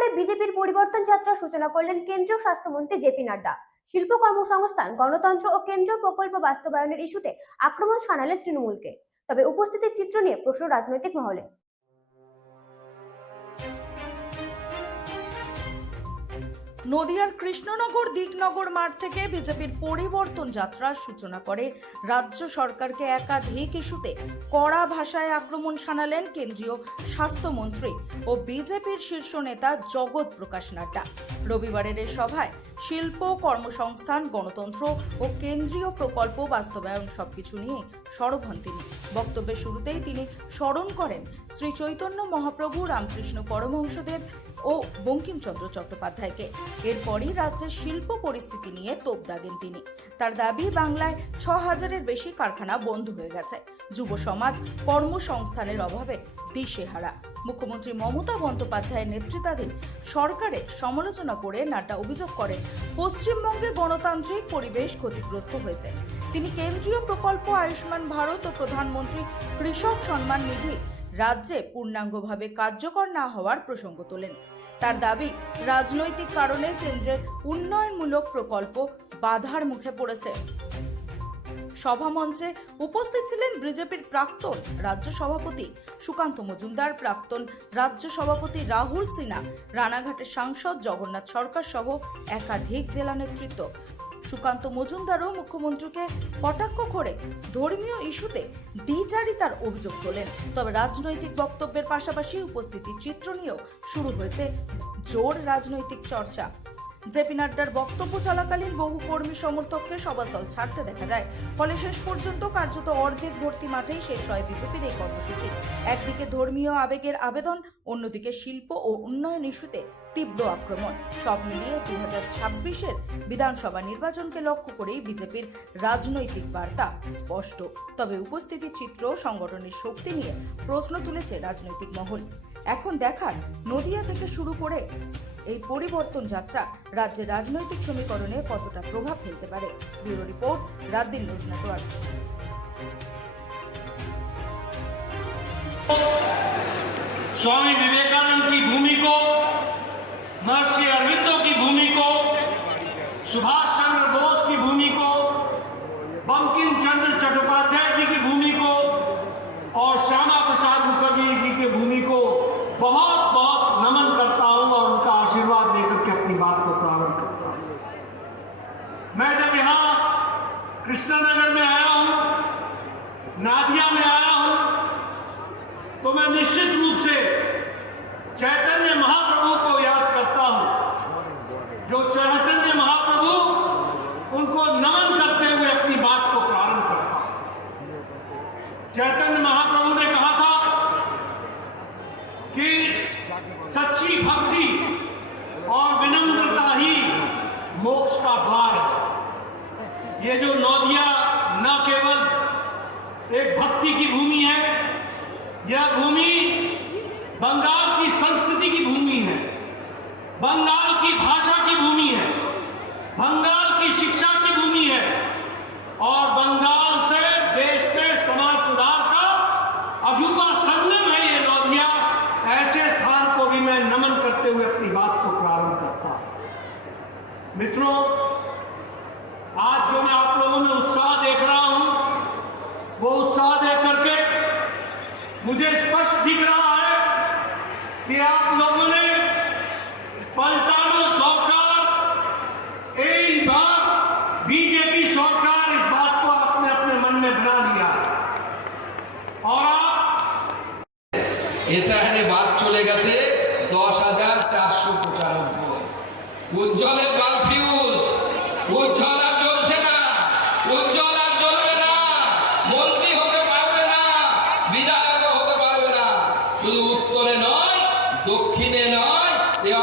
রবিবারে বিজেপির পরিবর্তন যাত্রার সূচনা করলেন কেন্দ্রীয় স্বাস্থ্যমন্ত্রী জেপি নাড্ডা। শিল্প কর্মসংস্থান, গণতন্ত্র ও কেন্দ্রীয় প্রকল্প বাস্তবায়নের ইস্যুতে আক্রমণ শানালেন তৃণমূলকে। তবে উপস্থিতির চিত্র নিয়ে প্রশ্ন রাজনৈতিক মহলে। নদিয়ার কৃষ্ণনগর দিকনগর মাঠ থেকে বিজেপির পরিবর্তন যাত্রার সূচনা করে রাজ্য সরকারকে একাধিক ইস্যুতে কড়া ভাষায় আক্রমণ শানালেন কেন্দ্রীয় স্বাস্থ্যমন্ত্রী ও বিজেপির শীর্ষ নেতা জগৎ প্রকাশ নাড্ডা। রবিবারের এই সভায় শিল্প, কর্মসংস্থান, গণতন্ত্র ও কেন্দ্রীয় প্রকল্প বাস্তবায়ন সবকিছু নিয়ে সরব হন তিনি। বক্তব্যের শুরুতেই তিনি স্মরণ করেন শ্রী চৈতন্য মহাপ্রভু, রামকৃষ্ণ পরমহংসদেব ও বঙ্কিমচন্দ্র চট্টোপাধ্যায়কে। এরপরই রাজ্যের শিল্প পরিস্থিতি নিয়ে তোপ দাগেন তিনি। তার দাবি, বাংলায় ৬,০০০-এর বেশি কারখানা বন্ধ হয়ে গেছে। যুব সমাজ কর্মসংস্থানের অভাবে দিশেহারা। মুখ্যমন্ত্রী মমতা বন্দ্যোপাধ্যায়ের নেতৃত্বাধীন সরকারের সমালোচনা করে নাড্ডা অভিযোগ করেন পশ্চিমবঙ্গে গণতান্ত্রিক পরিবেশ ক্ষতিগ্রস্ত হয়েছে। তিনি কেন্দ্রীয় প্রকল্প আয়ুষ্মান ভারত ও প্রধানমন্ত্রী কৃষক সম্মান নিধি রাজ্যে পূর্ণাঙ্গভাবে কার্যকর না হওয়ার প্রসঙ্গ তোলেন। তার দাবি, রাজনৈতিক কারণে কেন্দ্রের উন্নয়নমূলক প্রকল্প বাধার মুখে পড়েছে। সভামঞ্চে উপস্থিত ছিলেন বিজেপির প্রাক্তন রাজ্য সভাপতি সুকান্ত মজুমদার, প্রাক্তন রাজ্য সভাপতি রাহুল সিনহা, রানাঘাটের সাংসদ জগন্নাথ সরকার সহ একাধিক জেলা নেতৃত্ব। সুকান্ত মজুমদারও মুখ্যমন্ত্রীকে কটাক্ষ করে ধর্মীয় ইস্যুতে দ্বিচারিতার অভিযোগ তোলেন। তবে রাজনৈতিক বক্তব্যের পাশাপাশি উপস্থিতির চিত্র নিয়েও শুরু হয়েছে জোর রাজনৈতিক চর্চা। জেপি নাড্ডার বক্তব্য চলাকালীন বহু কর্মী সমর্থককে সভাস্থল ছাড়তে দেখা যায়। ফলে শেষ পর্যন্ত কার্যত অর্ধেক ভর্তি মাঠেই শেষ হয় বিজেপির এই কর্মসূচি। একদিকে ধর্মীয় আবেগের আবেদন, অন্যদিকে শিল্প ও উন্নয়ন ইস্যুতে তীব্র আক্রমণ। সব মিলিয়ে 2026-এর বিধানসভা নির্বাচনকে লক্ষ্য করেই বিজেপির রাজনৈতিক বার্তা স্পষ্ট। তবে উপস্থিতির চিত্র, সংগঠনের শক্তি নিয়ে প্রশ্ন তুলেছে রাজনৈতিক মহল। এখন দেখার নদিয়া থেকে শুরু করে এই পরিবর্তন যাত্রা রাজ্যের রাজনৈতিক সমীকরণে কতটা প্রভাব ফেলতে পারে। Bureau report, রাতদিন news network. Swami Vivekananda की भूमि को, महर्षि अरविंदो की भूमि को, सुभाष चंद्र बोस की भूमि को, बंकिम चंद्र चट्टोपाध्याय जी की भूमि को और श्यामा प्रसाद मुखर्जी जी की भूमि को बहुत बहुत नमन करता हूं और उनका आशीर्वाद लेकर के अपनी बात को प्रारंभ करता हूं। मैं जब यहाँ कृष्णनगर में आया हूं, नादिया में आया हूं, तो मैं निश्चित रूप से चैतन्य महाप्रभु को याद करता हूं। जो चैतन्य महाप्रभु, उनको नमन करते हुए अपनी बात को प्रारंभ करता हूं। चैतन्य महाप्रभु ने कहा था कि सच्ची भक्ति और विनम्रता ही मोक्ष का द्वार है। ये जो नौदिया न केवल एक भक्ति की भूमि है, यह भूमि बंगाल की संस्कृति की भूमि है, बंगाल की भाषा की भूमि है, बंगाल की शिक्षा की भूमि है और बंगाल से देश में समाज सुधार का अजूबा संगम है ये नौदिया। ऐसे स्थान को भी मैं नमन करते हुए अपनी बात को प्रारंभ करता हूं। मित्रों, आज जो मैं आप लोगों में उत्साह देख रहा हूं, वो उत्साह देख करके मुझे स्पष्ट दिख रहा है कि आप लोगों ने पलटानो सरकार, एक बार बीजेपी सरकार, इस बात को आपने अपने मन में बना लिया और आप এসআইআরে বাদ চলে গেছে 10,495। উজ্জ্বলের বাল্ব ফিউজ, উজ্জ্বল আর জ্বলছে না, উজ্জ্বল আর জ্বলবে না, মন্ত্রী হতে পারবে না, বিধায়ক হতে পারবে না। শুধু উত্তরে নয়, দক্ষিণে নয়, এই